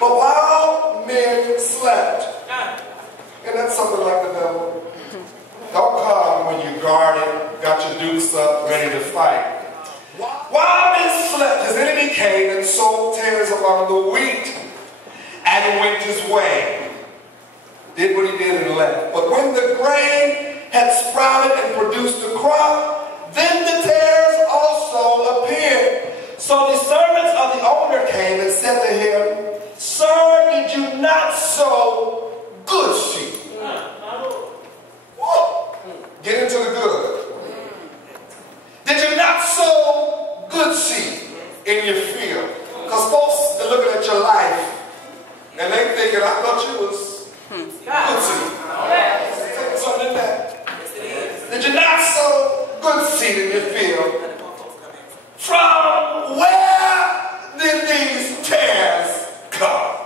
But while men slept, and that's something like the devil. Don't come when you're guarded, got your dukes up, ready to fight. While men slept, his enemy came and sowed tares among the wheat, and went his way. Did what he did and left. But when the grain had sprouted and produced a crop, then the tares also appeared. So the servants of the owner came and said to him, Sir, did you not sow good seed? Get into the good. Did you not sow good seed in your field? Because folks are looking at your life and they thinking, I thought you was good seed. Something in that. Did you not sow good seed in your field? From where did these tares come?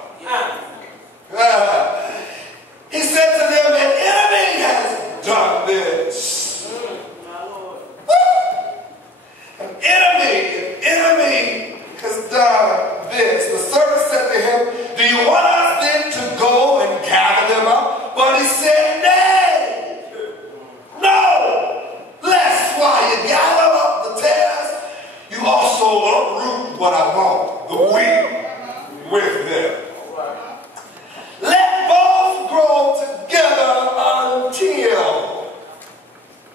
He said to them, an enemy has done this. An enemy has done this. The servant said to him, do you want us then to go and gather them up? But he said, nay, no, lest while you gather up the tares, you also uproot what I want, the wheat with them. Let both grow together until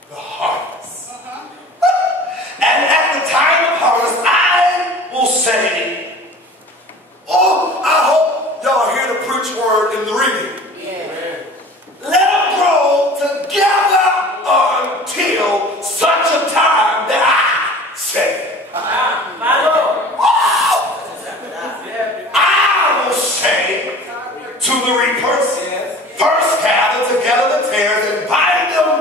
the harvest. And at the time of harvest, I will say, oh, I hope y'all hear the preach word in the reading. Yeah. Let them grow together until such a time that I say, my Lord. I will say to the reapers, first gather together the tares and bind them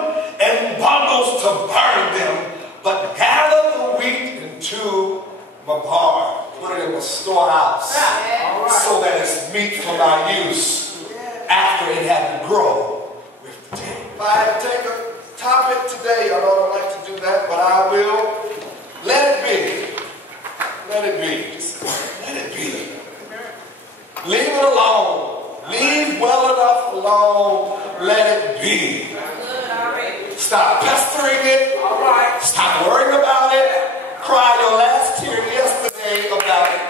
in bundles to burn them, but gather the wheat into my barn, put it in my storehouse, so that it's meat for my use after it had to grow with the tares. If I had to take a topic today, I don't like to do that, but I will. Let it be. Let it be. Just let it be. Leave it alone. Leave well enough alone. Let it be. Stop pestering it. Stop worrying about it. Cry your last tear yesterday about it.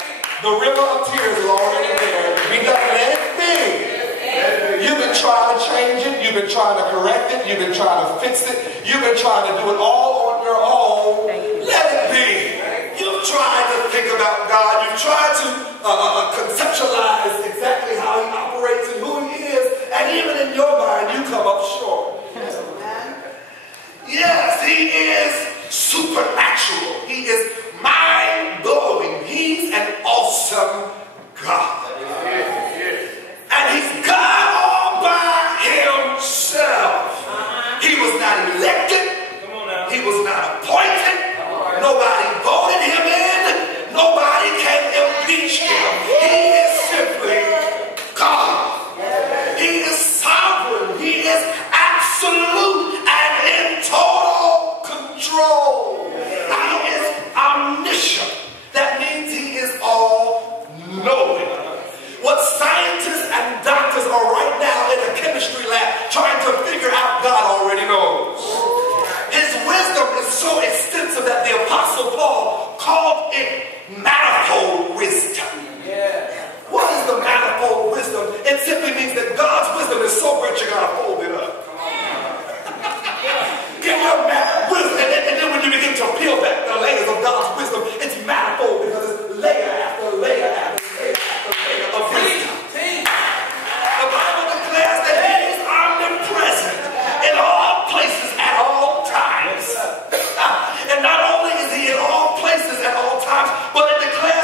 The river of tears is already there. We done let it be. You've been trying to change it. You've been trying to correct it. You've been trying to fix it. You've been trying to do it all on your own. Let it be. You've tried to think about God. You've tried to conceptualize exactly how He operates and who He is. And even in your mind, you come up short. Yes, He is supernatural. He is mind-blowing. He's an awesome God. And He's God all by Himself. He was not elected. He was not appointed. Nobody voted Him in. Nobody can impeach Him. He is simply God. He is sovereign. He is absolute and in total control. He is omniscient. That means He is all-knowing. What scientists and doctors are right now in a chemistry lab trying to figure out, God already knows. His wisdom is so extensive that the Apostle Paul called it manifold wisdom. What is the manifold wisdom? It simply means that God's wisdom is so great you gotta fold it up. Get your wisdom, and then when you begin to peel back the layers of God's wisdom, it's manifold because it's layer after layer after layer after layer of wisdom. The Bible declares that He is omnipresent in all places at all times. And not only is He in all places at all times, but it declares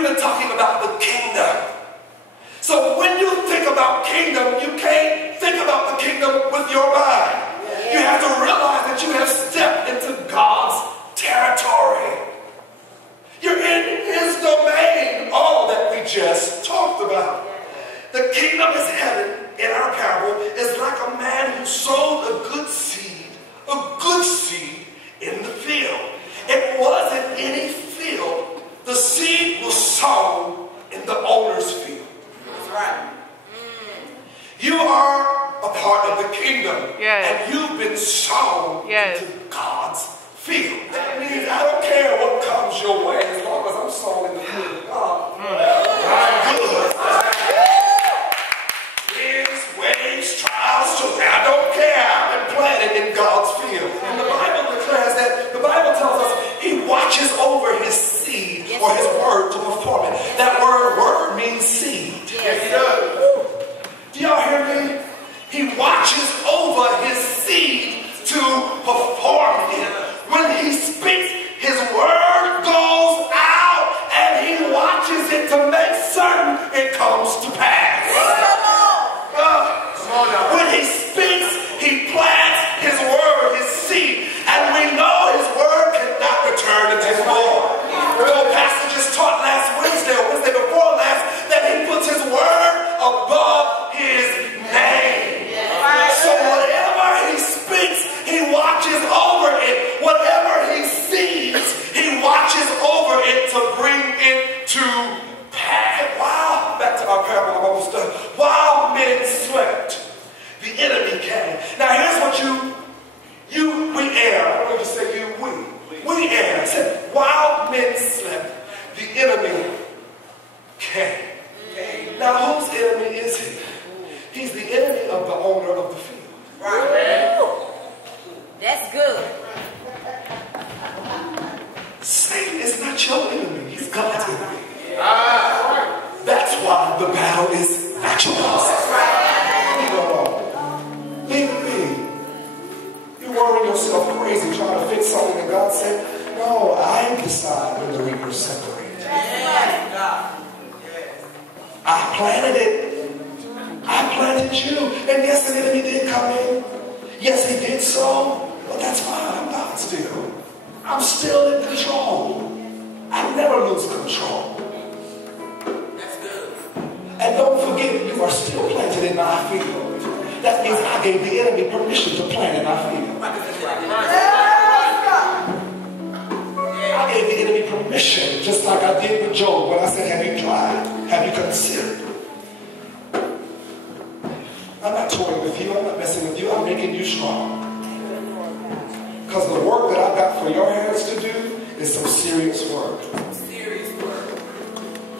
we've been talking about the kingdom. So when you think about kingdom, you can't think about the kingdom with your mind. You have to realize that you have stepped into God's territory. You're in his domain, all that we just talked about. The kingdom is heaven, in our parable, is like a man who sowed a good seed in the field. It wasn't any field. The seed was sown in the owner's field. That's right. You are a part of the kingdom, and you've been sown into God's field. That means I don't care what comes your way, as long as I'm sown in the field of God. I'm good. Winds, waves, trials, I don't care. I've been planted in God's field. And the Bible declares that, the Bible tells us he watches over his seed or his word to perform it. That word means seed. Yes, it does. Do y'all hear me? He watches over his seed to perform it. When he speaks, his word goes out and he watches it to make certain it comes to pass. When he speaks, he plants his word, his seed, and we know his word cannot return to his void. The pastor just taught last Wednesday or Wednesday before last that he puts his word above his name. So whatever he speaks, he watches over it. Whatever he sees, he watches over it to bring it to pass. Wow, back to our parable, I'm almost done. While men slept, the enemy came. Now here's what we err. I don't know if you say we err. I said, while men slept, the enemy came. Now whose enemy is he? He's the enemy of the owner of the field. Right. That's good. Satan is not your enemy. He's God's enemy. That's why the battle is not yours. Leave it be. You're worrying yourself crazy trying to fix something that God said, no, I decide when the reapers separate. I planted it. I planted you. And yes, the enemy did come in. Yes, he did so. But that's fine. I'm God still. I'm still in control. I never lose control. That's good. And don't forget, you are still planted in my field. That means I gave the enemy permission to plant in my field. I gave the enemy permission, just like I did with Job when I said, have you tried? Have you considered? I'm not toying with you. I'm not messing with you. I'm making you strong. Because the work that I've got for your hands to do is some serious work.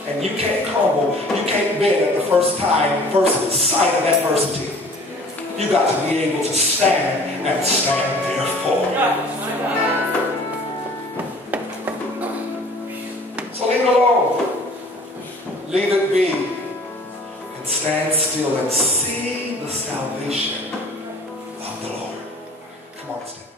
And you can't crumble. You can't bend at the first sight of adversity. You got to be able to stand and stand therefore. So leave it alone. Leave it be. And stand still and see the salvation of the Lord. Come on, stand.